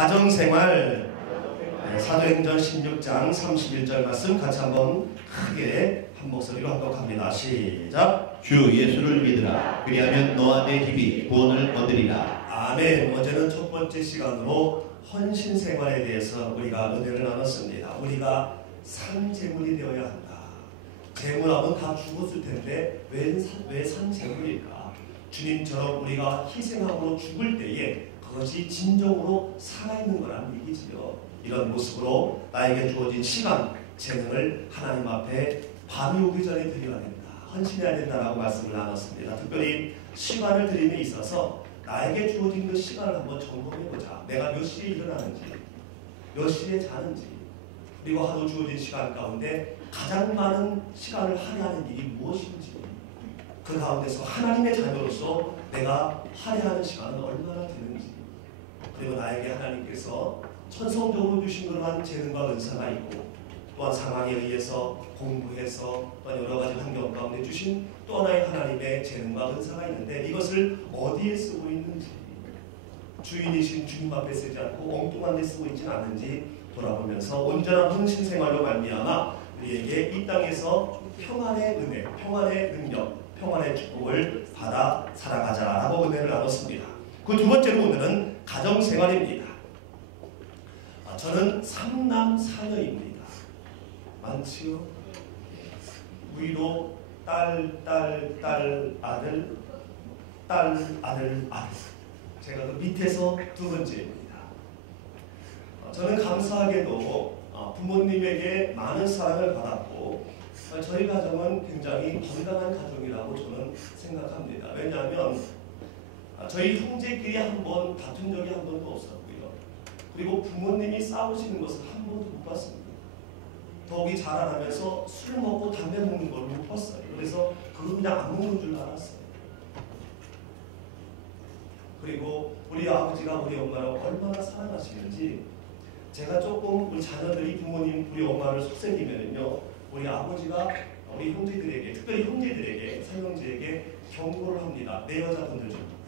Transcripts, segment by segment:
가정생활 사도행전 16장 31절 말씀 같이 한번 크게 한 목소리로 합독합니다. 시작. 주 예수를 믿으라. 그리하면 너와 내 집이 구원을 얻으리라. 아멘. 어제는 첫 번째 시간으로 헌신생활에 대해서 우리가 은혜를 나눴습니다. 우리가 산재물이 되어야 한다. 재물하면 다 죽었을 텐데 왜 산재물일까? 주님처럼 우리가 희생함으로 죽을 때에 그것이 진정으로 살아있는 거라는 얘기지요. 이런 모습으로 나에게 주어진 시간, 재능을 하나님 앞에 밤이 오기 전에 드려야 된다. 헌신해야 된다라고 말씀을 나눴습니다. 특별히 시간을 드림에 있어서 나에게 주어진 그 시간을 한번 점검해보자. 내가 몇 시에 일어나는지, 몇 시에 자는지, 그리고 하루 주어진 시간 가운데 가장 많은 시간을 할애하는 일이 무엇인지, 그 가운데서 하나님의 자녀로서 내가 할애하는 시간은 얼마나 되는지, 그리고 나에게 하나님께서 천성적으로 주신 그러한 재능과 은사가 있고 또한 상황에 의해서 공부해서 또한 여러 가지 환경 가운데 주신 또 하나의 하나님의 재능과 은사가 있는데 이것을 어디에 쓰고 있는지, 주인이신 주님 앞에 쓰지 않고 엉뚱한 데 쓰고 있지는 않는지 돌아보면서 온전한 헌신생활로 말미암아 우리에게 이 땅에서 평안의 은혜, 평안의 능력, 평안의 축복을 받아 살아가자라고 은혜를 나눴습니다. 그 두 번째로 오늘은 가정생활입니다. 저는 3남 4녀입니다. 많지요? 위로 딸, 아들, 아들. 제가 그 밑에서 두 번째입니다. 저는 감사하게도 부모님에게 많은 사랑을 받았고 저희 가정은 굉장히 건강한 가정이라고 저는 생각합니다. 왜냐하면 저희 형제끼리 한 번 다툰 적이 한 번도 없었고요. 그리고 부모님이 싸우시는 것을 한 번도 못 봤습니다. 더욱이 자라나면서 술 먹고 담배 먹는 걸 못 봤어요. 그래서 그거 그냥 안 먹는 줄 알았어요. 그리고 우리 아버지가 우리 엄마를 얼마나 사랑하시는지 제가 조금 우리 자녀들이 부모님, 우리 엄마를 속삭이면요, 우리 아버지가 우리 형제들에게, 특별히 형제들에게, 삼형제에게 경고를 합니다. 내 여자 건들지 마.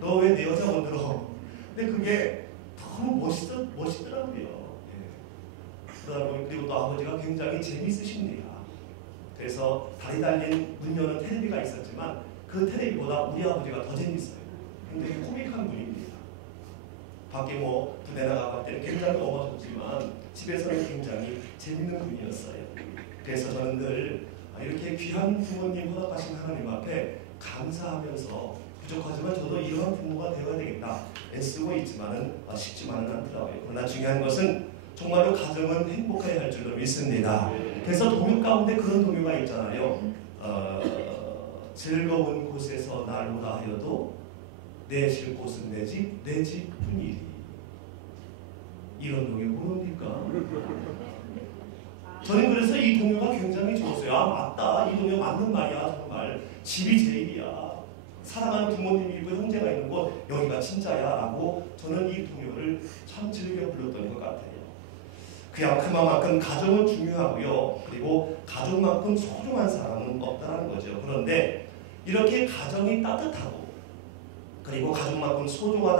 너 왜 내 여자 건들어? 근데 그게 너무 멋있더라고요. 그리고 또 아버지가 굉장히 재밌으십니다. 그래서 다리 달린 문 여는 텔레비가 있었지만 그 텔레비보다 우리 아버지가 더 재밌어요. 굉장히 코믹한 분입니다. 밖에 부대 나갈 때는 굉장히 어마졌지만 집에서는 굉장히 재밌는 분이었어요. 그래서 저는 늘 이렇게 귀한 부모님 허락하신 하나님 앞에 감사하면서 부족하지만 저도 이러한 부모가 되어야 되겠다 애쓰고 있지만은 쉽지만은 않더라고요. 그러나 중요한 것은 정말로 가정은 행복해야 할 줄로 믿습니다. 그래서 동요 가운데 그런 동요가 있잖아요. 즐거운 곳에서 날 오라 하여도 내 쉴 곳은 내 집뿐이리. 이런 동요 모릅니까? 저는 그래서 이 동요가 굉장히 좋았어요. 맞다. 이 동요 맞는 말이야. 정말 집이 제일이야. 사랑하는 부모님이 있고 형제가 있는 곳 여기가 진짜야 라고 저는 이 동요를 참 즐겨 불렀던 것 같아요. 그만큼 가정은 중요하고요. 그리고 가족만큼 소중한 사람은 없다는 거죠. 그런데 이렇게 가정이 따뜻하고 그리고 가족만큼 소중한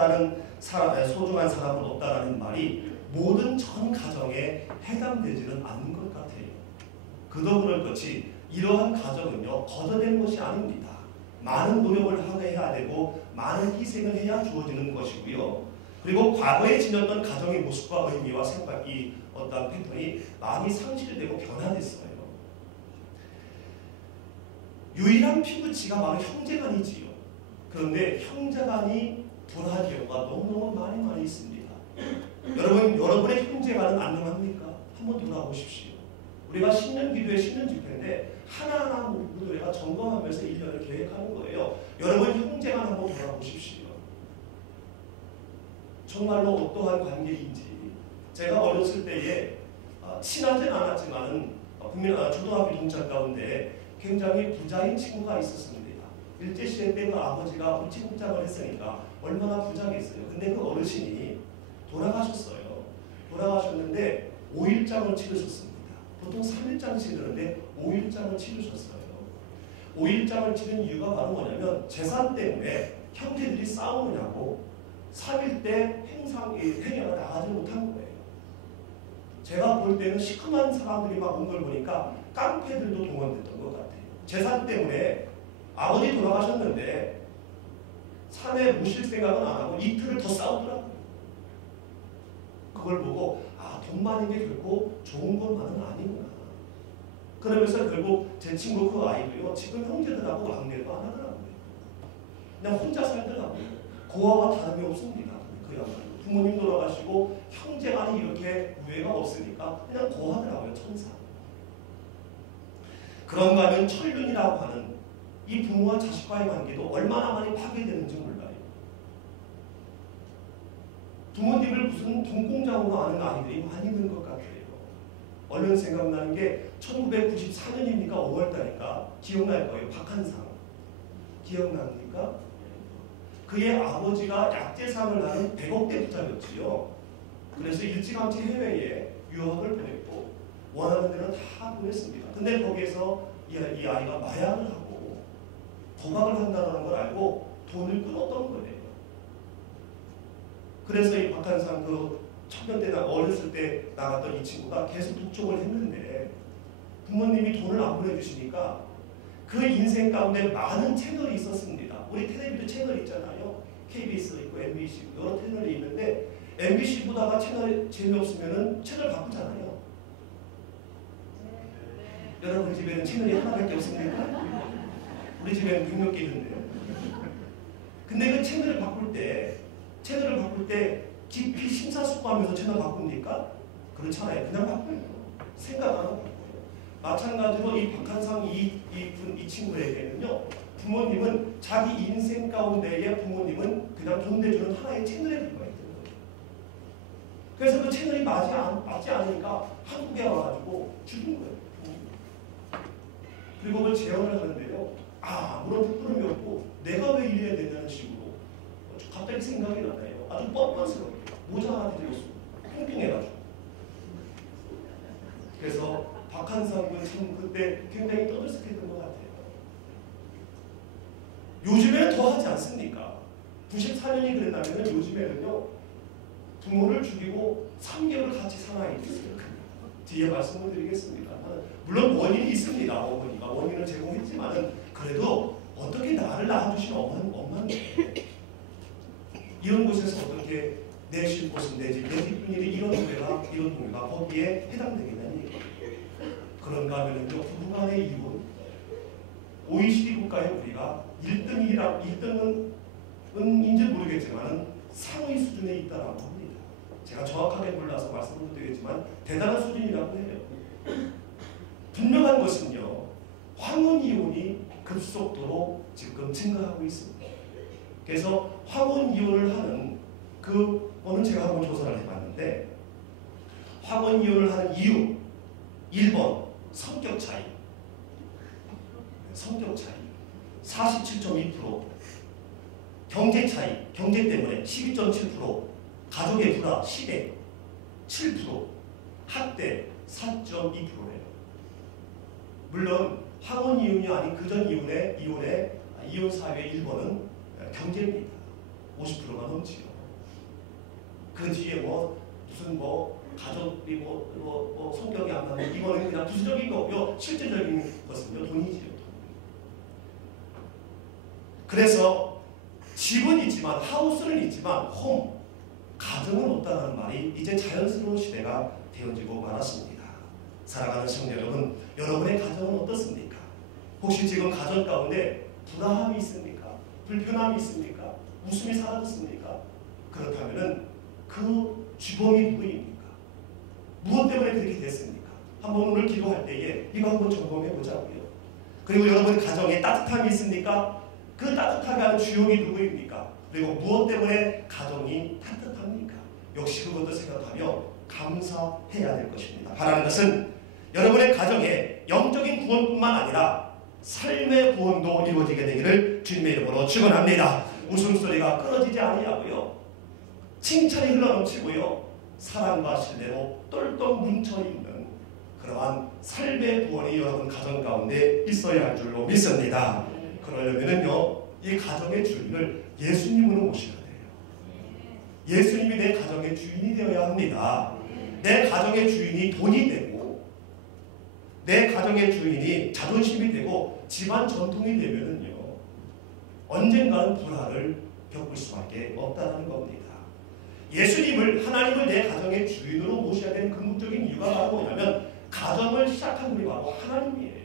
사람은 없다라는 말이 모든 전 가정에 해당되지는 않는 것 같아요. 그도 그럴 것이 이러한 가정은요, 거저된 것이 아닙니다. 많은 노력을 해야 되고 많은 희생을 해야 주어지는 것이고요. 그리고 과거에 지녔던 가정의 모습과 의미와 생각이 어떤 패턴이 많이 상실되고 변화됐어요. 유일한 피부치가 바로 형제간이지요. 그런데 형제간이 불화할 경우가 너무너무 많이 있습니다. 여러분의 형제간은 안녕합니까? 한번 돌아보십시오. 우리가 신년 기도회, 신년 집회인데 하나하나 모두 우리가 점검하면서 1년을 계획하는 거예요. 여러분 형제간 한번 돌아보십시오. 정말로 어떠한 관계인지. 제가 어렸을 때에 친하진 않았지만 초등학교 동창 가운데 굉장히 부자인 친구가 있었습니다. 일제시대 때 그 아버지가 우체국장을 했으니까 얼마나 부자겠어요. 근데 그 어르신이 돌아가셨어요. 돌아가셨는데 5일장을 치르셨습니다. 보통 3일장 치르는데 5일장을 치르셨어요. 5일장을 치른 이유가 바로 뭐냐면 재산 때문에 형제들이 싸우느냐고 3일 때 행사 행여가 나가지 못한 거예요. 제가 볼 때는 시커먼 사람들이 막 온 걸 보니까 깡패들도 동원됐던 것 같아요. 재산 때문에 아버지 돌아가셨는데 산에 모실 생각은 안 하고 이틀을 더 싸우더라고요. 그걸 보고 돈 많은 게 결코 좋은 것만은 아니구나. 그러면서 결국 제 친구 그 아이도요, 지금 형제들하고 왕래도 안 하더라고요. 그냥 혼자 살더라고요. 고아와 다름이 없습니다. 그 양반. 부모님 돌아가시고 형제간이 이렇게 우애가 없으니까 그냥 고하더라고요. 천사. 그런가 하면 천륜이라고 하는 이 부모와 자식과의 관계도 얼마나 많이 파괴되는지 몰라요. 부모님을 무슨 돈공장으로 아는 아이들이 많이 있는 것 같아요. 얼른 생각나는 게 1994년입니까? 5월달인가? 기억날 거예요. 박한상. 기억납니까? 그의 아버지가 약재상을 나는 100억대 부자였지요. 그래서 일찌감치 해외에 유학을 보냈고 원하는 데는 다 보냈습니다. 근데 거기에서 이 아이가 마약을 하고 도박을 한다는 걸 알고 돈을 끊었던 거예요. 그래서 이 박한상 청년 때 어렸을 때 나갔던 이 친구가 계속 독촉을 했는데 부모님이 돈을 안 보내주시니까 그 인생 가운데 많은 채널이 있었습니다. 우리 텔레비전 채널 있잖아요. KBS 있고 MBC 있고 여러 채널이 있는데 MBC 보다가 채널 재미없으면 채널 바꾸잖아요. 여러분 집에는 채널이 하나밖에 없습니까? 우리 집에는 100몇 개 있는데요. 근데 그 채널을 바꿀 때 깊이 심사숙고하면서 채널 바꿉니까? 그렇잖아요. 그냥 바꿔요. 생각 안 하고 바꿔요. 마찬가지로 이 박한상 이 친구에게는요, 부모님은 자기 인생 가운데의 부모님은 그냥 돈 내주는 하나의 채널에 불과했던 거예요. 그래서 그 채널이 맞지 않으니까 한국에 와가지고 죽인 거예요. 그리고 그걸 재혼을 하는데요, 아무런 부끄러움이 없고 내가 왜 이래야 되냐는 식으로 갑자기 생각이 나네요. 아주 뻔뻔스럽게 모자 하나 드렸어. 팽팽해가지고. 그래서 박한상은 참 그때 굉장히 떠들썩했던 것 같아요. 요즘에는 더 하지 않습니까? 94년이 그랬다면 요즘에는요, 부모를 죽이고 3개월 같이 사나이 있어요. 뒤에 말씀을 드리겠습니다. 물론 원인이 있습니다. 어머니가 원인을 제공했지만은 그래도 어떻게 나를 낳아주신 엄마는 이런 곳에서 어떻게 내 쉴 곳은 내 집, 내 뒷분일이 이런 동네가 거기에 해당되겠냐니. 그런가 하면은요, 부부간의 이혼, OECD 국가에 우리가 1등은 인지 모르겠지만 상위 수준에 있다라고 합니다. 제가 정확하게 몰라서 말씀을 못 드리겠지만 대단한 수준이라고 해요. 분명한 것은요, 황혼 이혼이 급속도로 지금 증가하고 있습니다. 그래서 황혼 이혼을 하는 그거는 제가 한번 조사를 해봤는데, 황혼 이혼을 하는 이유 1번 성격 차이 47.2%, 경제 차이, 경제 때문에 12.7%, 가족의 불화 10에 7%, 학대 4.2%예요. 물론 황혼 이혼이 아닌 그전 이혼 사유의 1번은 경제입니다. 50%가 넘지요. 그 뒤에 무슨 가족이 성격이 안 맞는, 이거는 그냥 부수적인 거고요. 실질적인 것은요, 돈이지요. 그래서 집은 있지만, 하우스는 있지만 가정은 없다는 말이 이제 자연스러운 시대가 되어지고 말았습니다. 사랑하는 시청자 여러분, 여러분의 가정은 어떻습니까? 혹시 지금 가정 가운데 불화함이 있습니까? 불편함이 있습니까? 웃음이 사라졌습니까? 그렇다면 그 주범이 누구입니까? 무엇 때문에 그렇게 됐습니까? 한번 오늘 기도할 때에 이거 한번 점검해 보자고요. 그리고 여러분 가정에 따뜻함이 있습니까? 그 따뜻하게 하는 주역이 누구입니까? 그리고 무엇 때문에 가정이 따뜻합니까? 역시 그것도 생각하며 감사해야 될 것입니다. 바라는 것은 여러분의 가정에 영적인 구원뿐만 아니라 삶의 구원도 이루어지게 되기를 주님의 이름으로 축원합니다. 웃음소리가 끊어지지 아니하고요, 칭찬이 흘러넘치고요, 사랑과 신뢰로 똘똘 뭉쳐있는 그러한 삶의 구원이 여러분 가정 가운데 있어야 할 줄로 믿습니다. 그러려면은요, 이 가정의 주인을 예수님으로 모셔야 돼요. 예수님이 내 가정의 주인이 되어야 합니다. 내 가정의 주인이 돈이 되고 내 가정의 주인이 자존심이 되고 집안 전통이 되면은요 언젠가는 불화를 겪을 수밖에 없다는 겁니다. 예수님을 하나님을 내 가정의 주인으로 모셔야 되는 근본적인 이유가 바로 뭐냐면 가정을 시작한 분이 바로 하나님이에요.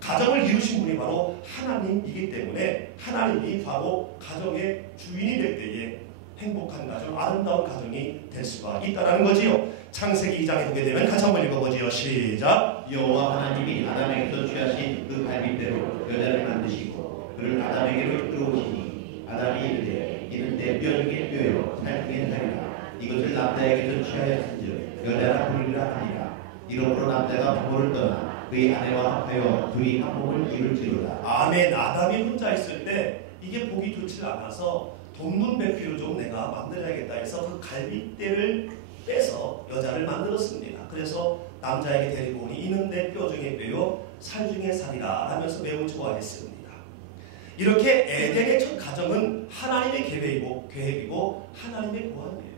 가정을 이루신 분이 바로 하나님이기 때문에 하나님이 바로 가정의 주인이 될 때에 행복한 가정, 아름다운 가정이 될 수가 있다는 거지요. 창세기 2장에 보게 되면 같이 한번 읽어보지요. 시작. 여호와 하나님이 아담에게서 취하신 그 갈빗대로 여자를 만드시고 그를 아담에게로 끌어오시니 아담이 이르되 이는 내 뼈 중에 뼈요 살 중에 살이라. 이것을 남자에게서 취하였은즉 여자라 부르리라 하니라. 이러므로 남자가 부모를 떠나 그의 아내와 합하여 둘이 한 몸을 이룰지로다. 아멘. 아담이 혼자 있을 때 이게 보기 좋지 않아서 돈문백비를 좀 내가 만들어야겠다 해서 그 갈빗대를 빼서 여자를 만들었습니다. 그래서 남자에게 데리고 오니 이는 내 뼈 중에 뼈요 살 중에 살이라 하면서 매우 좋아했습니다. 이렇게 에덴의 첫 가정은 하나님의 계획이고 하나님의 고안이에요.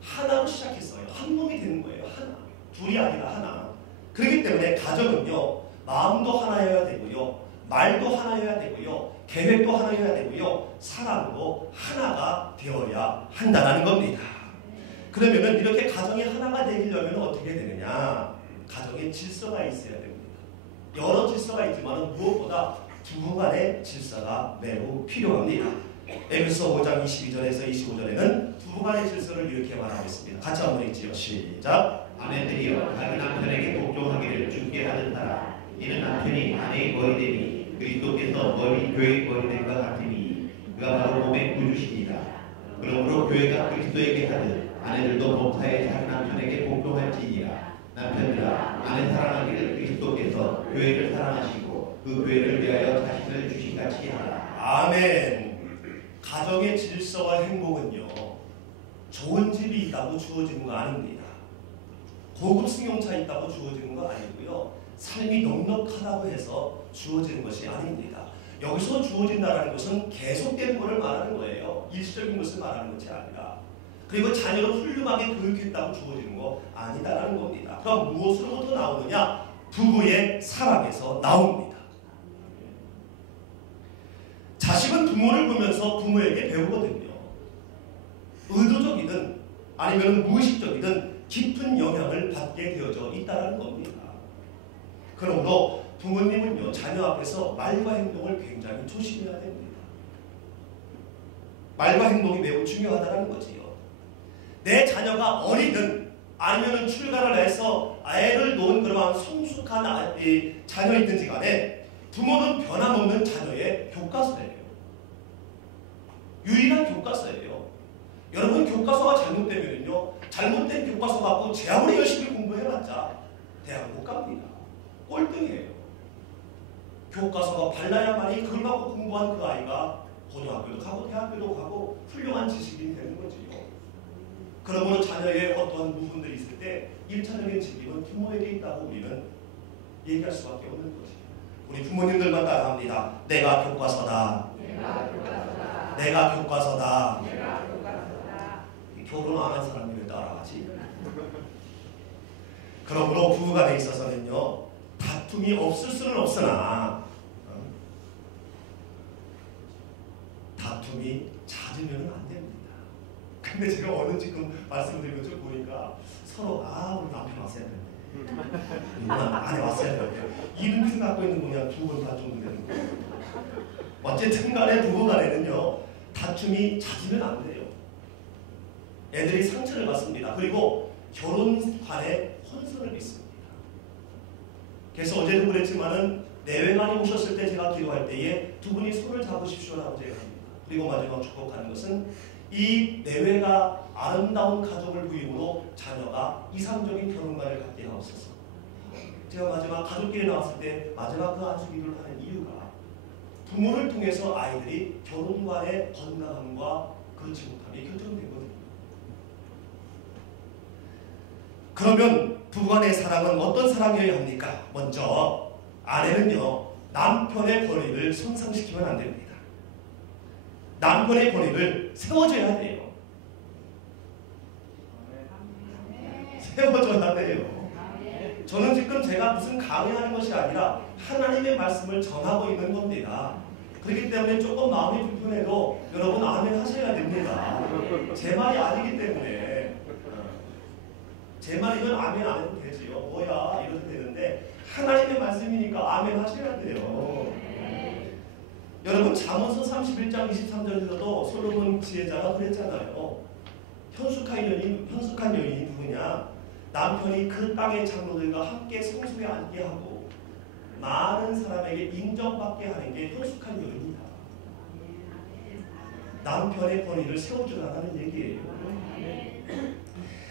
하나로 시작했어요. 한 몸이 되는 거예요. 하나. 둘이 아니라 하나. 그렇기 때문에 가정은요 마음도 하나여야 되고요 말도 하나여야 되고요 계획도 하나여야 되고요 사랑도 하나가 되어야 한다는 겁니다. 그러면은 이렇게 가정이 하나가 되려면 어떻게 되느냐? 가정에 질서가 있어야 됩니다. 여러 질서가 있지만 무엇보다 부부 간의 질서가 매우 필요합니다. 에베소 5장 22절에서 25절에는 부부 간의 질서를 이렇게 말하고 있습니다. 같이 한번 읽지요. 시작. 아내들이여 자기 남편에게 복종하기를 주께 하는 따라. 이는 남편이 아내의 머리 되니 그리스도께서 교회의 머리 된 것 같으니 그가 바로 몸의 구주시니라. 그러므로 교회가 그리스도에게 하듯 아내들도 범사에 자기 남편에게 복종할지니라. 남편들아 아내 사랑하기를 그리스도께서 교회를 사랑하시고 그 교회를 위하여 자신을 주신 같이 하라. 아멘. 가정의 질서와 행복은요 좋은 집이 있다고 주어지는 거 아닙니다. 고급 승용차 있다고 주어지는 거 아니고요 삶이 넉넉하다고 해서 주어지는 것이 아닙니다. 여기서 주어진다는 것은 계속되는 것을 말하는 거예요. 일시적인 것을 말하는 것이 아니라. 그리고 자녀를 훌륭하게 교육했다고 주어지는 거 아니다라는 겁니다. 그럼 무엇으로부터 나오느냐? 부부의 사랑에서 나옵니다. 자식은 부모를 보면서 부모에게 배우거든요. 의도적이든 아니면 무의식적이든 깊은 영향을 받게 되어져 있다는 겁니다. 그러므로 부모님은요 자녀 앞에서 말과 행동을 굉장히 조심해야 됩니다. 말과 행동이 매우 중요하다는 거지요. 내 자녀가 어리든 아니면 출가를 해서 애를 놓은 그러한 성숙한 자녀이든지 간에 부모는 변함없는 자녀의 교과서예요. 유일한 교과서예요. 여러분 교과서가 잘못되면요 잘못된 교과서 갖고 제 아무리 열심히 공부해봤자 대학 못 갑니다. 꼴등이에요. 교과서가 발라야만이 그걸 갖고 공부한 그 아이가 고등학교도 가고 대학교도 가고 훌륭한 지식인이 되는 거지요. 그러므로 자녀의 어떠한 부분들이 있을 때 1차적인 책임은 부모에게 있다고 우리는 얘기할 수밖에 없는 거지. 우리 부모님들만 따라합니다. 내가 교과서다. 내가 교과서다. 결혼 안 한 사람이 왜 따라하지? 그러므로 부부간에 있어서는요 다툼이 없을 수는 없으나 다툼이 잦으면 안 됩니다. 근데 제가 어느 지금 말씀드린 것 좀 보니까 서로 우리 남편 왔어야 되는데 아내 왔어야 되는데 이런 뜻을 갖고 있는 분이 두 분 다 정도 되는 거예요. 어쨌든 간에 부부 간에는요 다툼이 잦으면 안 돼요. 애들이 상처를 받습니다. 그리고 결혼관에 혼선을 빚습니다. 그래서 어제도 그랬지만은 내외관이 오셨을 때 제가 기도할 때에 두 분이 손을 잡으십시오라고 제가 합니다. 그리고 마지막 축복하는 것은 이 내외가 아름다운 가족을 부임으로 자녀가 이상적인 결혼관을 갖게 하옵소서. 제가 마지막 가족끼리 나왔을 때 마지막 그 안수기도를 하는 이유가 부모를 통해서 아이들이 결혼관의 건강함과 그 지목함이 결정되거든요. 그러면 부부간의 사랑은 어떤 사랑이어야 합니까? 먼저 아내는요 남편의 권위를 손상시키면 안 됩니다. 남편의 권위를 세워줘야 돼요. 세워져야 돼요. 저는 지금 제가 무슨 강의하는 것이 아니라 하나님의 말씀을 전하고 있는 겁니다. 그렇기 때문에 조금 마음이 불편해도 여러분 아멘 하셔야 됩니다. 제 말이 아니기 때문에. 제 말이면 아멘 안 해도 되지요. 뭐야 이래도 되는데 하나님의 말씀이니까 아멘 하셔야 돼요. 여러분 잠언서 31장 23절에서도 솔로몬 지혜자가 그랬잖아요. 현숙한 여인이 누구냐? 남편이 그 땅의 장로들과 함께 성소에 앉게 하고 많은 사람에게 인정받게 하는 게 현숙한 여인이다. 남편의 권위를 세워주라는 얘기예요.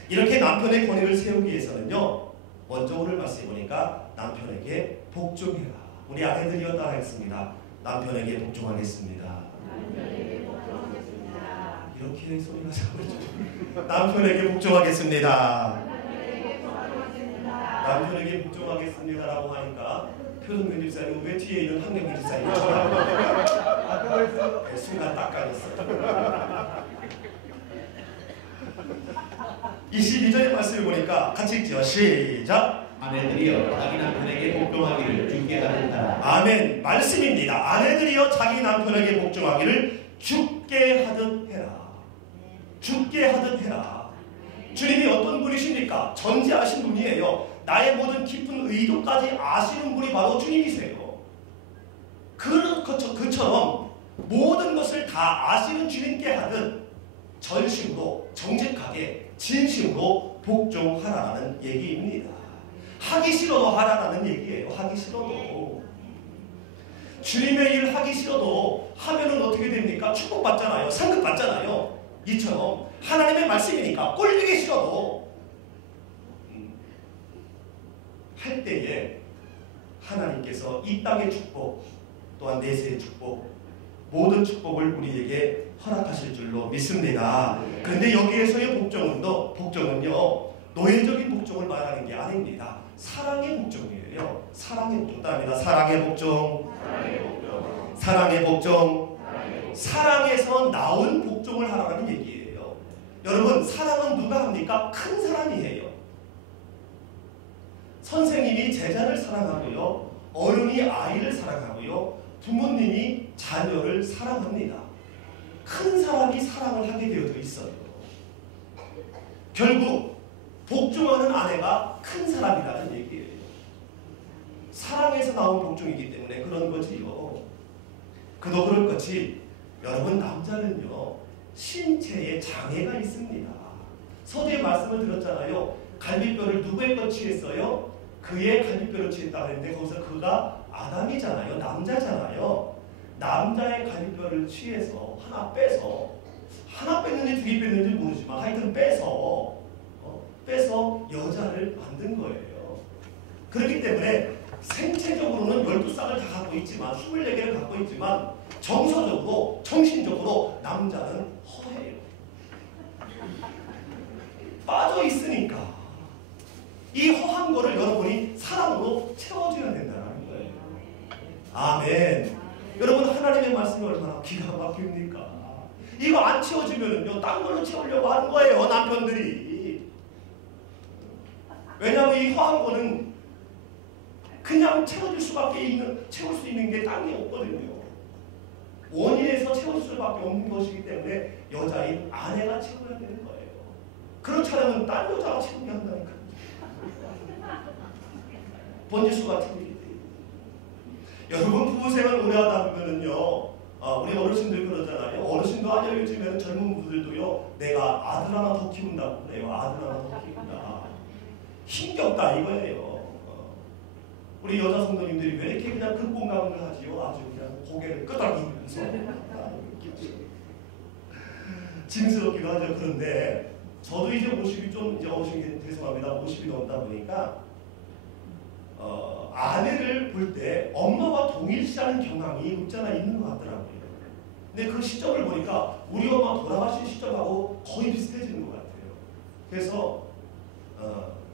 이렇게 남편의 권위를 세우기 위해서는요, 먼저 오늘 말씀해 보니까 남편에게 복종해라. 우리 아내들이여 따라하겠습니다. 남편에게 복종하겠습니다. 이렇게 소리가 잡아죠. 남편에게 복종하겠습니다. 남편에게 복종하겠습니다라고 하니까 표동면 집사님 왜 뒤에 있는 한경민 집사님 순간 닦아졌어요. 22절의 말씀을 보니까 같이 읽죠. 시작. 아내들이여 자기 남편에게 복종하기를 주께 하든다. 아멘. 말씀입니다. 아내들이여 자기 남편에게 복종하기를 주께 하듯 해라. 주께 하듯 해라. 주님이 어떤 분이십니까? 전지하신 분이에요. 나의 모든 깊은 의도까지 아시는 분이 바로 주님이세요. 그처럼 모든 것을 다 아시는 주님께 하듯 전심으로 정직하게 진심으로 복종하라는 얘기입니다. 하기 싫어도 하라는 얘기예요. 하기 싫어도. 주님의 일 하기 싫어도 하면은 어떻게 됩니까? 축복받잖아요. 상급 받잖아요. 이처럼 하나님의 말씀이니까 꼴보기 싫어도 할 때에 하나님께서 이 땅의 축복 또한 내세의 축복 모든 축복을 우리에게 허락하실 줄로 믿습니다. 그런데 여기에서의 복종은요 노예적인 복종을 말하는 게 아닙니다. 사랑의 복종이에요. 사랑의 복종. 따릅니다. 사랑의 복종. 사랑의 복종. 사랑에서 나온 복종을 하라는 얘기예요. 여러분 사랑은 누가 합니까? 큰 사람이에요. 선생님이 제자를 사랑하고요. 어른이 아이를 사랑하고요. 부모님이 자녀를 사랑합니다. 큰 사람이 사랑을 하게 되어져 있어요. 결국 복종하는 아내가 큰 사람이라는 얘기예요. 사랑에서 나온 복종이기 때문에 그런 거지요. 그도 그럴 것이 여러분 남자는요 신체에 장애가 있습니다. 서두에 말씀을 들었잖아요. 갈비뼈를 누구의 것 취했어요? 그의 갈비뼈를 취했다고 했는데 거기서 그가 아담이잖아요. 남자잖아요. 남자의 갈비뼈를 취해서 하나 빼서 하나 뺐는지 두 개 뺐는지 모르지만 하여튼 빼서 여자를 만든 거예요. 그렇기 때문에 생체적으로는 12쌍을 다 갖고 있지만 24개를 갖고 있지만 정서적으로 정신적으로 남자는 허해요. 빠져 있으니까 이 허한 거를 여러분이 사랑으로 채워줘야 된다는 거예요. 아멘. 여러분 하나님의 말씀이 얼마나 기가 막힙니까? 이거 안 채워주면은요 딴 걸로 채우려고 하는 거예요. 남편들이. 왜냐하면 이 허한 거는 그냥 채울 수 있는 게 딴 게 없거든요. 원인에서 채울 수밖에 없는 것이기 때문에 여자인 아내가 채워야 되는 거예요. 그렇지 않으면 딴 여자가 채우게 한다니까. 번지수 같은 일이. 여러분 부부생활 오래 하다 보면은요 우리 어르신들 그러잖아요. 어르신도 아니요 요즘에는 젊은 분들도요 내가 아들 하나 더 키운다고 그래요. 아들 하나 더 키운다. 힘겹다 이거예요. 우리 여자 성도님들이 왜 이렇게 그냥 극공감을 하지요? 아주 그냥 고개를 끄덕이면서 짐스럽기도 하죠. 그런데 저도 이제 50이 좀 이제 어르신 게 죄송합니다. 50이 넘다 보니까 아내를 볼 때 엄마와 동일시하는 경향이 없지 않아 있는 것 같더라고요. 근데 그 시점을 보니까 우리 엄마 돌아가신 시점하고 거의 비슷해지는 것 같아요. 그래서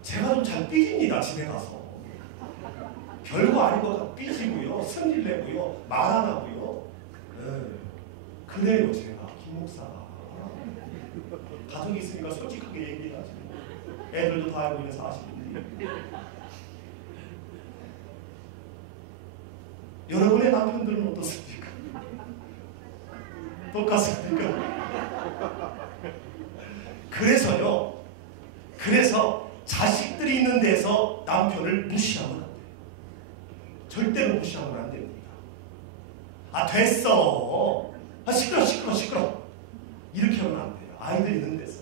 제가 좀 잘 삐집니다. 집에 가서. 별거 아니고 다 삐지고요. 승질 내고요. 말 안 하고요. 그래요 제가 김 목사가. 가족이 있으니까 솔직하게 얘기해야지. 애들도 다 알고 있는 사실인데. 여러분의 남편들은 어떻습니까? 똑같습니까? 그래서 자식들이 있는 데서 남편을 무시하면 안 돼요. 절대로 무시하면 안 됩니다. 아, 됐어. 아, 시끄러. 이렇게 하면 안 돼요. 아이들 있는 데서.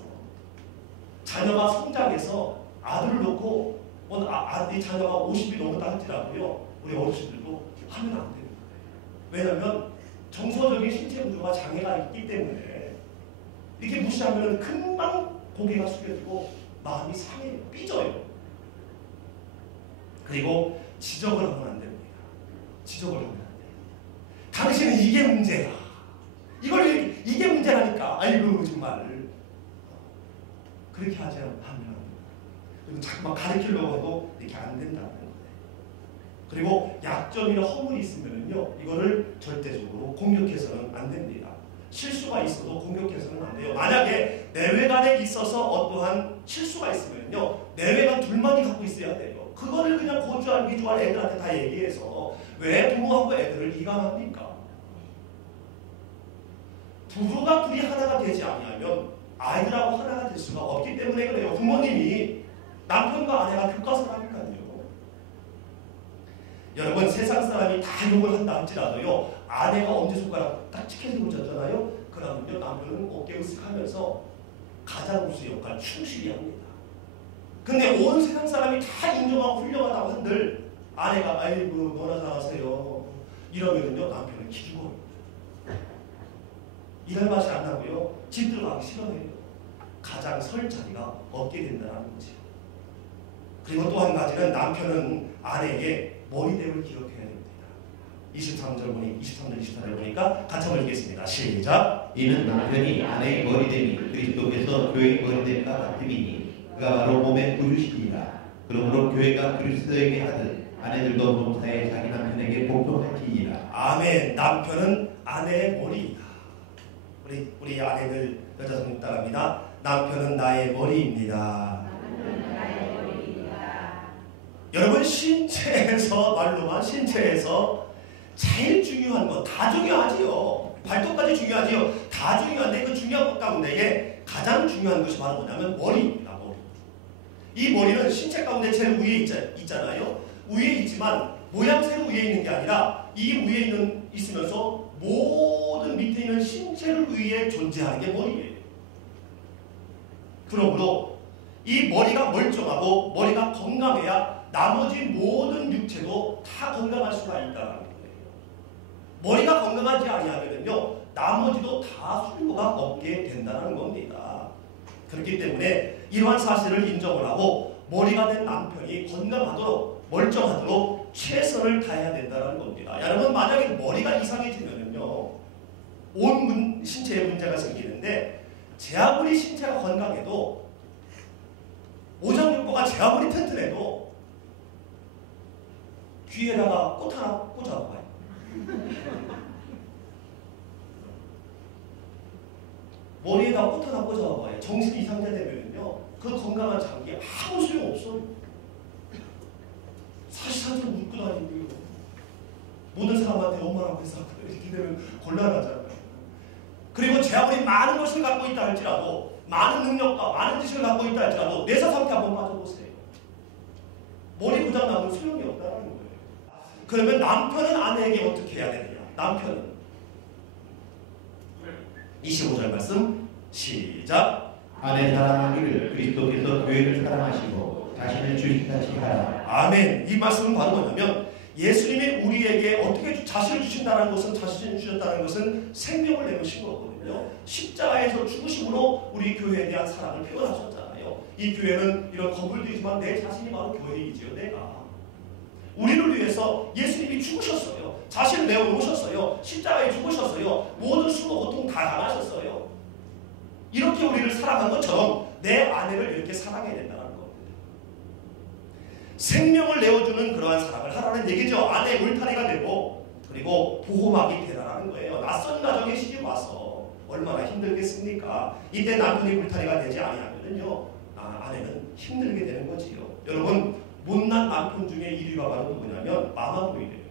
자녀가 성장해서 아들을 놓고 이 자녀가 50이 넘었다 할지라도요, 우리 어르신들도 하면 안 됩니다. 왜냐하면 정서적인 신체 구조가 장애가 있기 때문에 이렇게 무시하면 금방 고개가 숙여지고 마음이 상해요. 삐져요. 그리고 지적을 하면 안 됩니다. 지적을 하면 안 돼요. 당신은 이게 문제야. 이게 문제라니까. 아이고 정말. 그렇게 하지 않으면 안 됩니다. 그리고 자꾸만 가르치려고 해도 이렇게 안 된다는 거예요. 그리고 약점이나 허물이 있으면요, 이거를 절대적으로 공격해서는 안 됩니다. 실수가 있어도 공격해서는 안 돼요. 만약에 내외간에 있어서 어떠한 실수가 있으면요, 내외간 둘만이 갖고 있어야 돼요. 그거를 그냥 고주할 미주할 애들한테 다 얘기해서 왜 부모하고 애들을 이간합니까? 부부가 둘이 하나가 되지 아니하면 아이들하고 하나가 될 수가 없기 때문에 그래요. 부모님이 남편과 아내가 교과서라니까요. 여러분, 세상 사람이 다 욕을 한다 할지라도요, 아내가 엄지손가락 딱 치켜들고 졌잖아요. 그러면요, 남편은 어깨 으쓱하면서 가장우수 역할 충실히 합니다. 근데 온 세상 사람이 다 인정하고 훌륭하다고 한들 아내가 아이고 너나 잘하세요 이러면요, 남편은 기죽어요. 일할 맛이 안 나고요, 집 들어가기 싫어해요. 가장 설 자리가 없게 된다는 거죠. 그리고 또 한 가지는 남편은 아내에게 머리대를 기억해야 됩니다. 23절, 24절 보니까 같이 한번 읽겠습니다. 시작. 이는 남편이 아내의 머리됨이 그리스도께서 교회의 머리됨과 같음이니 그가 바로 몸의 구주시니라. 그러므로 교회가 그리스도에게 하듯 아내들도 몸사에 자기 남편에게 복종할지니라. 아멘. 남편은 아내의 머리이다. 우리 아내들 여자 성도 따라합니다. 남편은 나의 머리입니다. 여러분, 말로만 신체에서 제일 중요한 거, 다 중요하지요. 발톱까지 중요하지요. 다 중요한데 그 중요한 것 가운데 가장 중요한 것이 바로 뭐냐면 머리입니다. 머리. 이 머리는 신체 가운데 제일 위에 있잖아요. 위에 있지만 모양새로 위에 있는 게 아니라 이 위에 있으면서 모든 밑에 있는 신체를 위해 존재하는 게 머리예요. 그러므로 이 머리가 멀쩡하고 머리가 건강해야 나머지 모든 육체도 다 건강할 수가 있다는 거예요. 머리가 건강하지 아니하면요, 나머지도 다 쓸모가 없게 된다는 겁니다. 그렇기 때문에 이러한 사실을 인정을 하고 머리가 된 남편이 건강하도록 멀쩡하도록 최선을 다해야 된다는 겁니다. 여러분, 만약에 머리가 이상해지면요, 온 신체에 문제가 생기는데, 제 아무리 신체가 건강해도 오장육부가 제 아무리 튼튼해도 귀에다가 꽃 하나 꽂아봐요. 머리에다 꽃 하나 꽂아봐요. 정신이 이상자 되면요, 그 건강한 장기에 아무 소용없어요. 사실상처럼 웃고 다니고요. 모든 사람한테 엄마라고 해서 이렇게 되면 곤란하잖아요. 그리고 제 아무리 많은 것을 갖고 있다 할지라도, 많은 능력과 많은 지식을 갖고 있다 할지라도 뇌사 상태 한번 빠져보세요. 머리 고장 나면 소용이 없다는 거예요. 그러면 남편은 아내에게 어떻게 해야 되느냐? 남편은 25절 말씀 시작. 아내 사랑하기를 그리스도께서 교회를 사랑하시고 자신을 주시다시 하라. 아멘. 이 말씀은 바로 뭐냐면, 예수님이 우리에게 어떻게 자신을 주신다는 것은, 자신을 주셨다는 것은 생명을 내놓으신 거거든요. 십자가에서 죽으심으로 우리 교회에 대한 사랑을 표현하셨잖아요. 이 교회는 이런 거물들이지만 내 자신이 바로 교회이지요. 내가 우리를 위해서 예수님이 죽으셨어요. 자신을 내어놓으셨어요. 십자가에 죽으셨어요. 모든 수고 고통 다 당하셨어요. 이렇게 우리를 사랑한 것처럼 내 아내를 이렇게 사랑해야 된다는 겁니다. 생명을 내어주는 그러한 사랑을 하라는 얘기죠. 아내의 울타리가 되고, 그리고 보호막이 되라는 거예요. 낯선 가정에 시집 와서 얼마나 힘들겠습니까? 이때 남편이 울타리가 되지 아니하면요, 아내는 힘들게 되는 거지요. 여러분, 못난 남편 중에 1위가 바로 누구냐면 마마보이래요.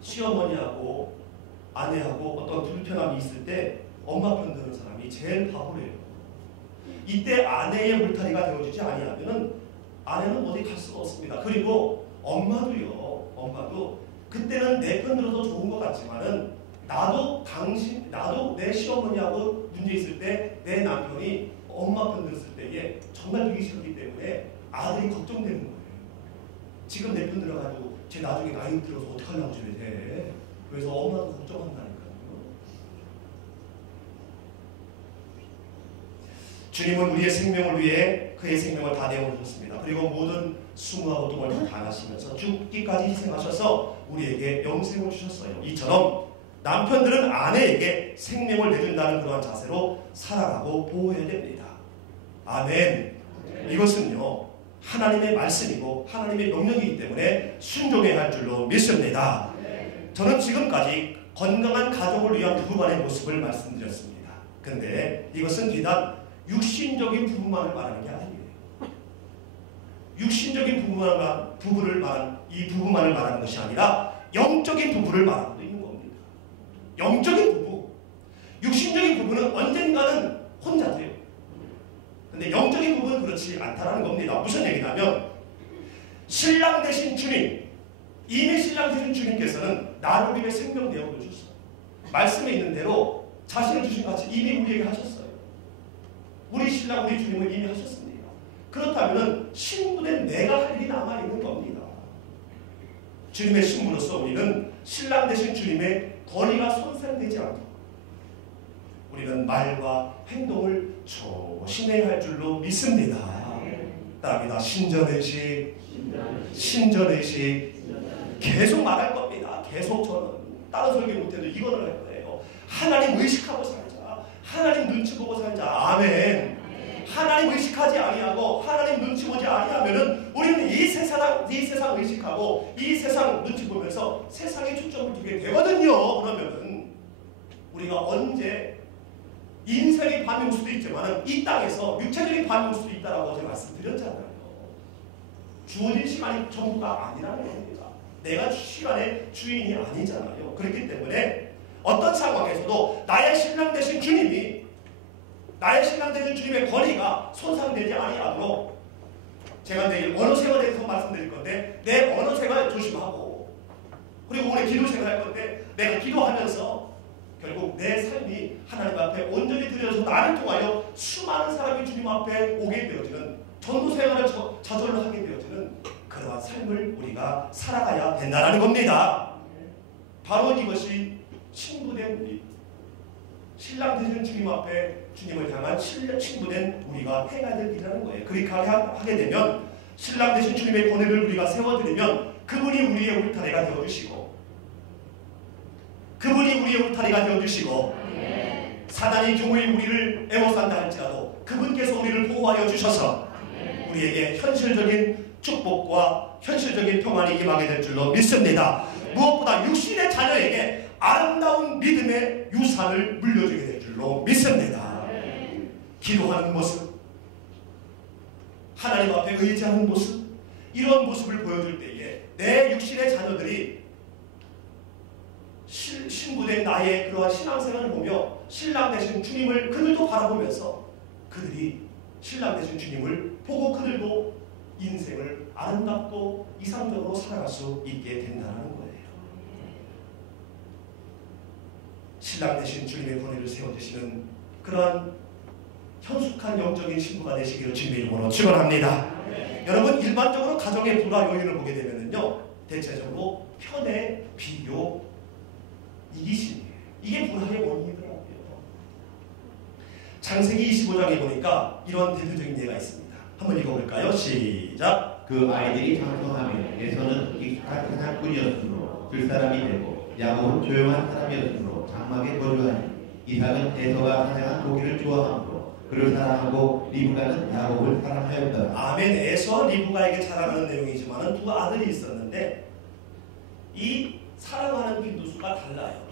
시어머니하고 아내하고 어떤 불편함이 있을 때 엄마 편 드는 사람이 제일 바보래요. 이때 아내의 울타리가 되어주지 아니하면은 아내는 어디 갈 수가 없습니다. 그리고 엄마도 그때는 내 편 들어서 좋은 것 같지만은 나도 내 시어머니하고 문제 있을 때 내 남편이 엄마 편 들었을 때에 정말 되기 싫기 때문에 아들이 걱정되는 거예요. 지금 내 편 들어가지고 쟤 나중에 나이 들어서 어떡하려고 저래 돼. 그래서 엄마도 걱정한다니까요. 주님은 우리의 생명을 위해 그의 생명을 다 내어주셨습니다. 그리고 모든 수모하고 똥을 다 당하시면서 죽기까지 희생하셔서 우리에게 영생을 주셨어요. 이처럼 남편들은 아내에게 생명을 내준다는 그러한 자세로 살아가고 보호해야 됩니다. 아멘. 이것은요, 하나님의 말씀이고 하나님의 명령이기 때문에 순종해야 할 줄로 믿습니다. 저는 지금까지 건강한 가정을 위한 부부간의 모습을 말씀드렸습니다. 근데 이것은 비단 육신적인 부부만을 말하는 게 아니에요. 육신적인 부부만을 말하는 것이 아니라 영적인 부부를 말하고 있는 겁니다. 영적인 부부. 육신적인 부부는 언젠가는 혼자 돼요. 근데 영적인 부부는 그렇지 않다는 겁니다. 무슨 얘기냐면 신랑 되신 주님, 이미 신랑 되신 주님께서는 나를 위해 생명 내어를 주셨어요. 말씀에 있는 대로 자신을 주신 같이 이미 우리에게 하셨어요. 우리 신랑, 우리 주님은 이미 하셨습니다. 그렇다면 신부된 내가 할 일이 남아있는 겁니다. 주님의 신부로서 우리는 신랑 되신 주님의 권위가 손상되지 않도록 우리는 말과 행동을 조심해야 할 줄로 믿습니다. 따라합니다. 신전의식 계속 말할 겁니다. 계속 저는 다른 설교 못해도 이거를 할 거예요. 하나님 의식하고 살자. 하나님 눈치 보고 살자. 아멘. 하나님 의식하지 아니하고 하나님 눈치 보지 아니하면은 우리는 이 세상 의식하고 이 세상 눈치 보면서 세상에 초점을 두게 되거든요. 그러면은 우리가 언제 인생의 밤이 올 수도 있지만 이 땅에서 육체적인 밤이 올 수도 있다라고 어제 말씀드렸잖아요. 주어진 시간이 전부가 아니라는 겁니다. 내가 시간의 주인이 아니잖아요. 그렇기 때문에 어떤 상황에서도 나의 신랑 되신 주님의 권위가 손상되지 아니하도록 제가 내일 언어 생활에 대해서 말씀드릴 건데 내 언어 생활 조심하고 그리고 오늘 기도 생활 할 건데 내가 기도하면서 결국 내 삶이 하나님 앞에 온전히 드려져서 나를 통하여 수많은 사람이 주님 앞에 오게 되어지는 전도 생활을 자절로 하게 되어지는 그러한 삶을 우리가 살아가야 된다는 겁니다. 바로 이것이 신부된 우리 신랑 되시는 주님 앞에 주님을 향한 신부된 우리가 해야 될 일이라는 거예요. 그렇게 하게 되면 신랑 되신 주님의 권위를 우리가 세워드리면 그분이 우리의 울타리가 되어주시고 사단이 경우에 우리를 애워싼다 할지라도 그분께서 우리를 보호하여 주셔서 우리에게 현실적인 축복과 현실적인 평안이 임하게 될 줄로 믿습니다. 무엇보다 육신의 자녀에게 아름다운 믿음의 유산을 물려주게 될 줄로 믿습니다. 기도하는 모습, 하나님 앞에 의지하는 모습, 이런 모습을 보여줄 때에 내 육신의 자녀들이 신부된 나의 그러한 신앙생활을 보며 신랑 되신 주님을 그들도 바라보면서 그들이 신랑 되신 주님을 보고 그들도 인생을 아름답고 이상적으로 살아갈 수 있게 된다는 거예요. 신랑 되신 주님의 권위를 세워주시는 그러한 현숙한 영적인 신부가 되시기를 주님의 이름으로 축원합니다. 여러분, 일반적으로 가정의 불화 요인을 보게 되면요, 대체적으로 편애, 비교, 이기심이에요. 이게 불화의 원인이더라고요. 창세기 25장에 보니까 이런 대표적인 예가 있습니다. 한번 읽어볼까요? 시작. 그 아이들이 장성하며 에서는 익숙한 사냥꾼이었으므로 들사람이 되고 야곱은 조용한 사람이었으므로 장막에 거주하니 이삭은 에서가 사냥한 고기를 좋아하므로 그를 사랑하고 리브가는 야곱을 사랑하였더라. 아멘. 에서와 리브가에게 자랑하는 내용이지만 두 아들이 있었는데 이 사랑하는 빈도수가 달라요.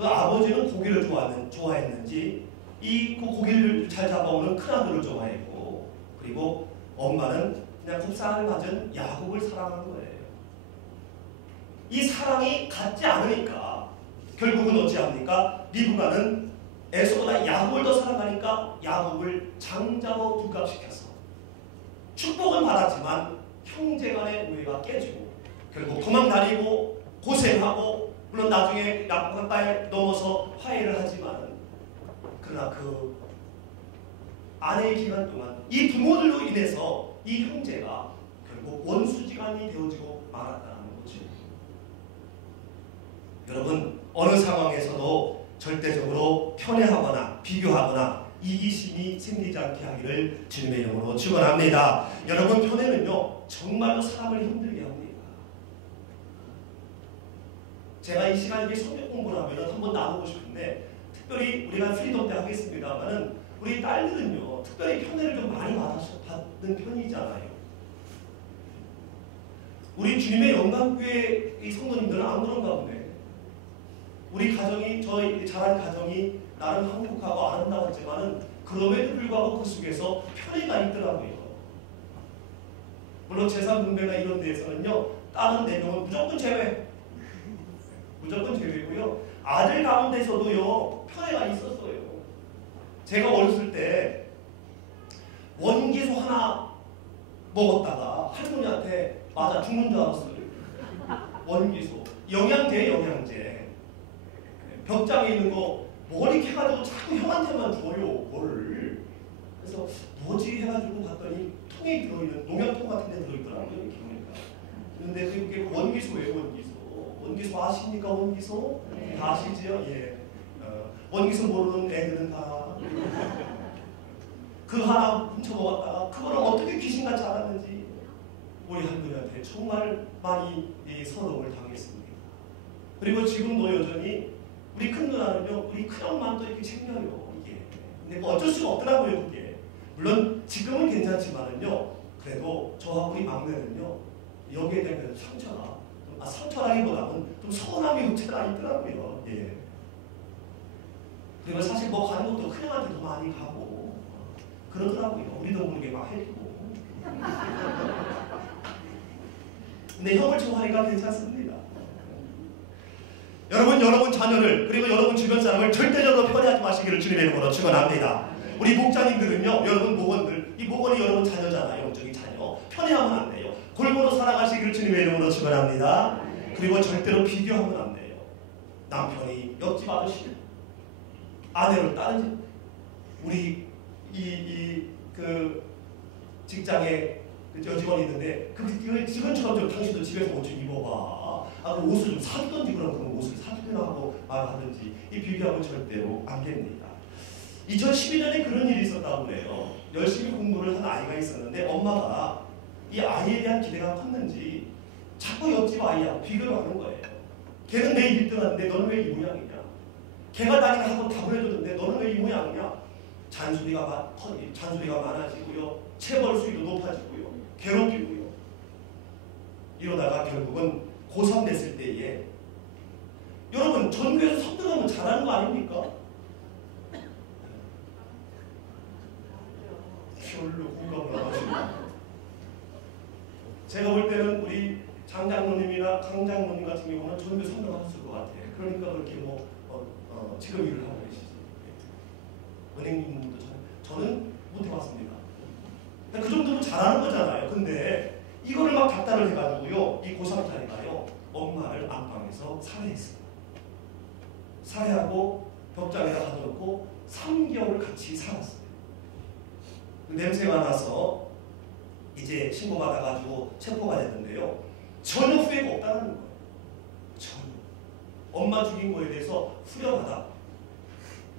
그 아버지는 고기를 좋아했는지 그 고기를 잘 잡아오는 큰아들을 좋아했고, 그리고 엄마는 그냥 곱상을 맞은 야곱을 사랑한 거예요. 이 사랑이 같지 않으니까 결국은 어찌합니까? 리브가는 에서보다 야곱을 더 사랑하니까 야곱을 장자로 둔갑시켜서 축복은 받았지만 형제간의 우애가 깨지고 결국 도망다니고 고생하고, 물론 나중에 약간가에 넘어서 화해를 하지만, 그러나 그 아내의 기간 동안 이 부모들로 인해서 이 형제가 결국 원수지간이 되어지고 말았다는 거죠. 여러분, 어느 상황에서도 절대적으로 편애하거나 비교하거나 이기심이 생기지 않게 하기를 주님의 이름으로 축원합니다. 여러분, 편애는요 정말로 사람을 힘들게 합니다. 제가 이 시간에 성경 공부를 하면 한번 나누고 싶은데, 특별히 우리가 프리덤 때 하겠습니다만은 우리 딸들은요 특별히 편애를 좀 많이 받는 편이잖아요. 우리 주님의 영광교회 이 성도님들은 안 그런가 보네. 우리 가정이, 저희 자란 가정이 나름 행복하고 아름다웠지만은 그럼에도 불구하고 그 속에서 편애가 있더라고요. 물론 재산 분배나 이런 데에서는요 다른 4명은 무조건 제외. 무조건 제외고요. 아들 가운데서도요 편애가 있었어요. 제가 어렸을 때 원기소 하나 먹었다가 할머니한테 맞아 죽는 줄 알았어요. 원기소. 영양제. 벽장에 있는 거 머리 캐가지고 자꾸 형한테만 줘요. 뭘. 그래서 뭐지 해가지고 봤더니 통에 들어있는 농약통 같은 데 들어있더라고요. 이렇게 보니까. 근데 그게 원기소예요. 원기소 아십니까? 원기소? 네. 다 아시지요? 예. 원기소 모르는 애들은 다 그 하나 훔쳐 먹었다가 그거를 어떻게 귀신같이 알았는지 우리 할머니한테 정말 많이 서러움을 당했습니다. 그리고 지금도 여전히 우리 큰 누나는요, 우리 큰엄마도 이렇게 챙겨요. 이게. 근데 뭐 어쩔 수가 없더라고요, 그게. 물론 지금은 괜찮지만은요, 그래도 저하고 우리 막내는요, 여기에 대한 상처라기보다는 좀 서운함이 없지가 있더라고요. 예. 그리고 사실 뭐 가는 것도 큰형한테도 많이 가고 그러더라고요. 우리도 모르게 막 해주고. 근데 형을 좋아하니까 괜찮습니다. 여러분 자녀를, 그리고 여러분 주변 사람을 절대적으로 편애하지 마시기를 주님의 이름으로 축원합니다. 우리 목자님들은요, 여러분 목원들, 이 목원이 여러분 자녀잖아요. 영적인 자녀. 편애하면 안 돼요. 골고루 살아가시기를 주님의 이름으로 축원합니다. 그리고 절대로 비교하면 안 돼요. 남편이 옆집 아저씨, 아내를 다른 집, 우리 그 직장에 그 여직원이 있는데 그 직원처럼 좀 당신도 집에서 옷 좀 입어봐. 그 옷을 좀 사주든지 그런 옷을 사주거나 하고 말하든지, 이 비교하면 절대로 안 됩니다. 2012년에 그런 일이 있었다고 그래요. 열심히 공부를 한 아이가 있었는데 엄마가 이 아이에 대한 기대가 컸는지 자꾸 옆집 아이하고 비교를 하는 거예요. 걔는 내일 1등 하는데 너는 왜 이 모양이냐? 걔가 다니는 학원 답을 해줬는데 너는 왜 이 모양이냐? 잔소리가 많아지고요. 체벌 수위도 높아지고요. 괴롭히고요. 이러다가 결국은 고3 됐을 때에, 여러분 전교에서 선등하면 잘하는 거 아닙니까? 별로 공감을 안 하시고, 제가 볼 때는 우리 장장로님이나 강장로님 같은 경우는 전교 선등하셨을 것 같아요. 그러니까 그렇게 지금 일을 하고 계시죠. 은행님도 저는 못해봤습니다. 그 정도로 잘하는 거잖아요. 근데 이거를 막 닥달을 해가지고요, 이 고3짜리가요 엄마를 안방에서 살해했습니다. 살해하고 벽장에다 가둬놓고 3개월을 같이 살았어요. 냄새가 나서 이제 신고받아가지고 체포가 됐는데요, 전혀 후회가 없다는 거예요. 전혀. 엄마 죽인 거에 대해서 후련하다.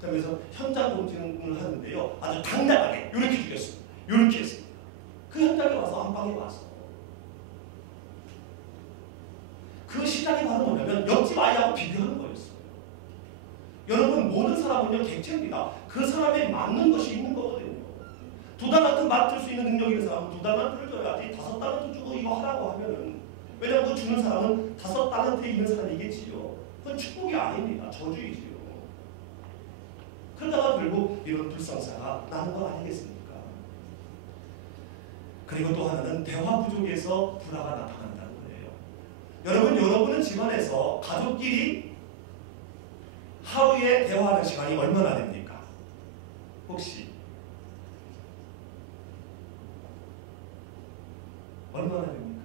그래서 현장 검증을 하는데요, 아주 당당하게 이렇게 죽였습니다. 이렇게 했습니다. 그 현장에 와서 안방에 와서 그 시작이 바로 뭐냐면 옆집 아이하고 비교하는 거였어요. 여러분, 모든 사람은요 객체입니다. 그 사람에 맞는 것이 있는 거거든요. 2달란트 맡을 수 있는 능력이 있는 사람은 2달란트를 줘야지 5달란트 주고 이거 하라고 하면은, 왜냐하면 그 주는 사람은 5달란트에 있는 사람이겠지요. 그건 축복이 아닙니다. 저주이지요. 그러다가 결국 이런 불상사가 나는 거 아니겠습니까? 그리고 또 하나는 대화 부족에서 불화가 나타난다는 거예요. 여러분은 집안에서 가족끼리 하루에 대화하는 시간이 얼마나 됩니까? 혹시 얼마나 됩니까?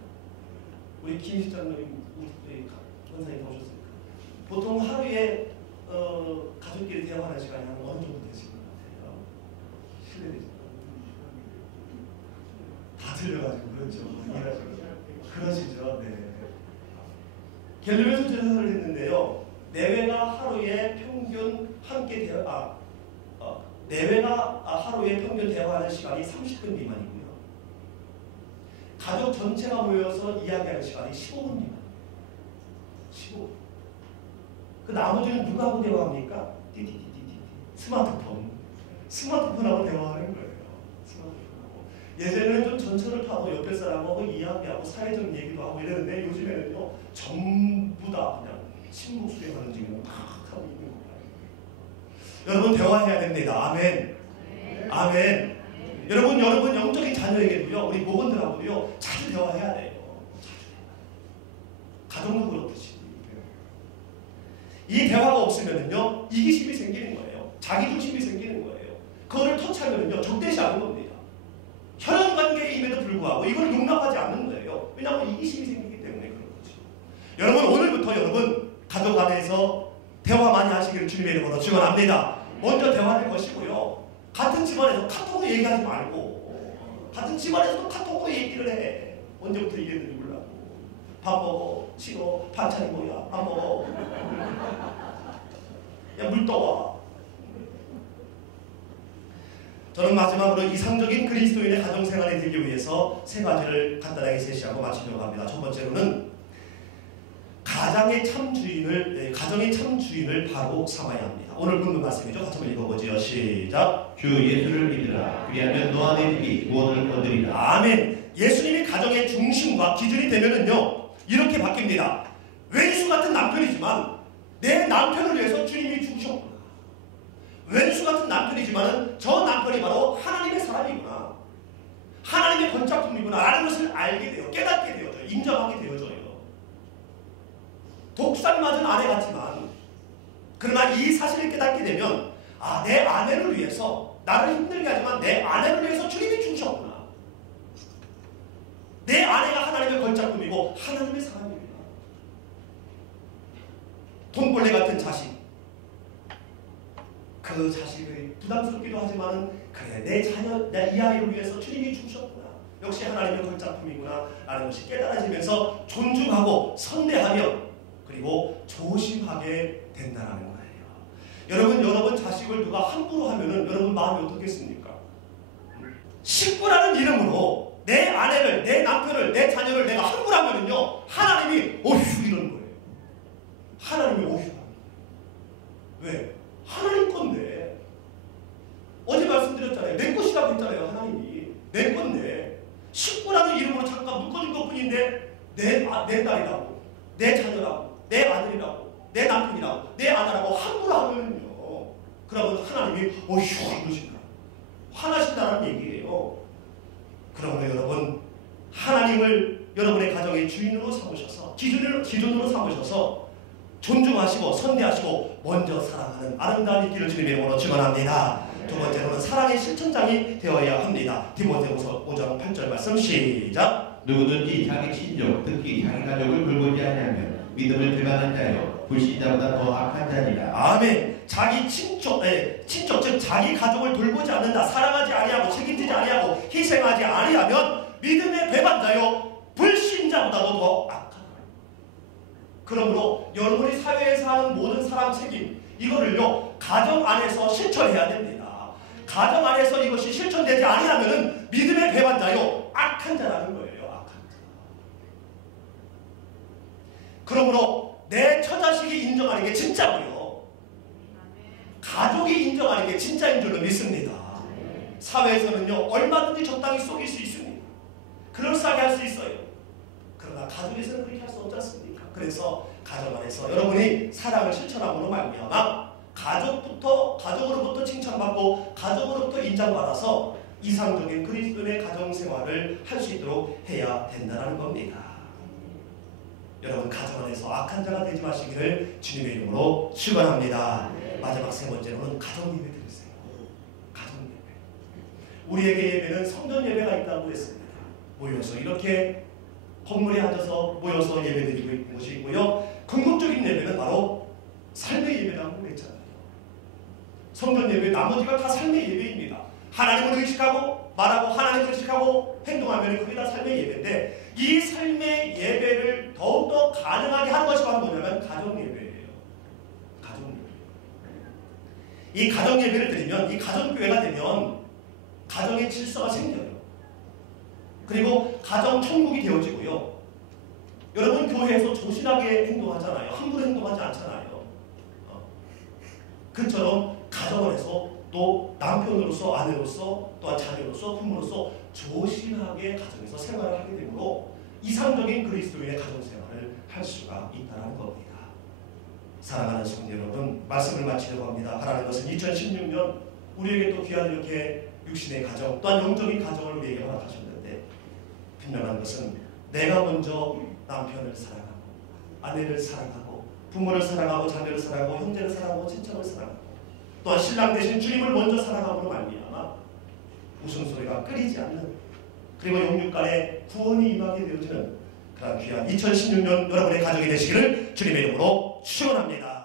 우리 김 실장님, 우리 원사님 오셨습니까? 보통 하루에 가족끼리 대화하는 시간이 한 어느 정도 되시는 것 같아요? 실례되죠? 다 들려가지고 그렇죠. 그러시죠. 네. 갤럽에서 조사를 했는데요. 내외가 하루에 평균 함께 내외가 하루에 평균 대화하는 시간이 30분 미만이고요. 가족 전체가 모여서 이야기하는 시간이 15분 미만. 15분. 그 나머지는 누구하고 대화합니까? 띠띠띠띠띠. 스마트폰하고 대화하는 거예요. 스마트폰하고. 예전에는 좀 전철을 타고 옆에 사람하고 이야기하고 사회적 얘기도 하고 이랬는데 요즘에는요 전부 다 그냥 침묵 수행하는 지금 막 하고 있는 거예요. 여러분 대화해야 됩니다. 아멘. 아멘. 여러분 영적인 자녀에게도요 우리 목원들하고도요 자주 대화해야 돼요. 가정도 그렇듯이. 이 대화가 없으면은요 이기심이 생기는 거예요. 자기중심이 생기는 거예요. 그거를 터치하면은요 적대시 하는 겁니다. 혈연 관계임에도 불구하고 이걸 용납하지 않는 거예요. 왜냐하면 이기심이 생기기 때문에 그런 거죠. 여러분 오늘부터 여러분 가족 안에서 대화 많이 하시기를 주님의 이름으로 축원합니다. 먼저 대화를 거시고요. 같은 집안에서 카톡으로 얘기하지 말고 같은 집안에서도 카톡으로 얘기를 해. 언제부터 이랬는지 몰라도 밥 먹어. 싫어. 반찬이 뭐야. 안 먹어. 야 물 떠와. 저는 마지막으로 이상적인 그리스도인의 가정생활이 되기 위해서 세 가지를 간단하게 제시하고 마치려고 합니다. 첫 번째로는 가정의 참 주인을 바로 삼아야 합니다. 오늘 본문 말씀이죠. 같이 한번 읽어보죠. 시작. 주 예수를 믿으라. 그리하면 너 안의 집이 구원을 얻으리라. 아멘. 예수님이 가정의 중심과 기준이 되면은요 이렇게 바뀝니다. 왼수 같은 남편이지만 내 남편을 위해서 주님이 죽으셨구나. 왼수 같은 남편이지만은 저 남편이 바로 하나님의 사람이구나. 하나님의 권짝품이구나 라는 것을 알게 돼요. 깨닫게 되어져요. 인정하게 되어져요. 독살 맞은 아내 같지만 그러나 이 사실을 깨닫게 되면 내 아내를 위해서 나를 힘들게 하지만 내 아내를 위해서 주님이 죽으셨구나. 내 아내가 하나님의 권짝품이고 하나님의 사람이구나. 돈벌레 같은 자식, 그 자식이 부담스럽기도 하지만 그래 내 자녀, 이 아이를 위해서 주님이 죽으셨구나. 역시 하나님의 권짝품이구나 라는 것이 깨달아지면서 존중하고 선대하며 그리고 조심하게 된다는 거예요. 여러분 자식을 누가 함부로 하면은 여러분 마음이 어떻겠습니까? 식구라는 이름으로 내 아내를, 내 남편을, 내 자녀를 내가 함부로 하면은요 하나님이 어휴 이러는 거예요. 하나님이 어휴. 왜? 하나님 건데. 어제 말씀드렸잖아요. 내 것이라고 했잖아요. 하나님이 내 건데 식구라는 이름으로 잠깐 묶어준 것뿐인데 내 딸이라고, 내 자녀라고, 내 아들이라고, 내 남편이라고, 내 아내라고 함부로 하면요 그러면 하나님이 어휴 이러신다. 화나신다는 얘기예요. 그러므로 여러분 하나님을 여러분의 가정의 주인으로 삼으셔서 기준으로 삼으셔서 존중하시고 선대하시고 먼저 사랑하는 아름다운 있기를 주님의 이름으로 축원합니다. 두 번째로는 사랑의 실천장이 되어야 합니다. 디모데후서 5장 8절 말씀 시작. 누구든지 자기 친족 특히 자기 가족을 돌보지 아니하면 믿음을 배반한 자요 불신자보다 더 악한 자니라. 아멘. 자기 친족 즉 자기 가족을 돌보지 않는다. 사랑하지 아니하고 책임지지 아니하고 희생하지 아니하면 믿음의 배반자요 불신자보다도 더 악한. 그러므로 여러분이 사회에서 하는 모든 사람 책임 이거를요 가정 안에서 실천해야 됩니다. 가정 안에서 이것이 실천되지 아니하면은 믿음의 배반자요 악한 자라는 거예요. 악한 자. 그러므로 내 처자식이 인정하는 게 진짜고요. 가족이 인정하는 게 진짜인 줄로 믿습니다. 사회에서는요 얼마든지 적당히 속일 수 있습니다. 그럴싸하게 할 수 있어요. 그러나 가족에서는 그렇게 할 수 없지 않습니까? 그래서 가정 안에서 여러분이 사랑을 실천함으로 말미암아 가족으로부터 칭찬받고 가족으로부터 인정받아서 이상적인 그리스도인의 가정생활을 할 수 있도록 해야 된다는 겁니다. 여러분, 가정 안에서 악한 자가 되지 마시기를 주님의 이름으로 축원합니다. 마지막 세 번째로는 가정 예배 드리세요. 가정 예배. 우리에게 예배는 성전 예배가 있다고 했습니다. 모여서 이렇게 건물에 앉아서 모여서 예배드리고 있는 것이 있고요. 궁극적인 예배는 바로 삶의 예배라고 했잖아요. 성전 예배 나머지가 다 삶의 예배입니다. 하나님을 의식하고 말하고 하나님을 의식하고 행동하면 그게 다 삶의 예배인데, 이 삶의 예배를 더욱더 가능하게 하는 것이 바로 뭐냐면 가정 예배예요. 가정 예배. 이 가정 예배를 드리면, 이 가정교회가 되면 가정의 질서가 생겨요. 그리고 가정 천국이 되어지고요. 여러분, 교회에서 조신하게 행동하잖아요. 함부로 행동하지 않잖아요. 그처럼 가정원에서 또 남편으로서, 아내로서, 또한 자녀로서, 부모로서 조신하게 가정에서 생활을 하게 되므로 이상적인 그리스도인의 가정생활을 할 수가 있다는 겁니다. 사랑하는 성도 여러분, 말씀을 마치려고 합니다. 바라는 것은 2016년 우리에게 또 귀한 이렇게 육신의 가정, 또한 영적인 가정을 우리에게 허락하셨는데, 분명한 것은 내가 먼저 남편을 사랑하고 아내를 사랑하고 부모를 사랑하고 자녀를 사랑하고 형제를 사랑하고 친척을 사랑하고 또한 신랑 대신 주님을 먼저 사랑함으로 말미암아 웃음소리가 끊이지 않는, 그리고 영육간에 구원이 임하게 되어지는 그런 귀한 2016년 여러분의 가정이 되시기를 주님의 이름으로 축원합니다.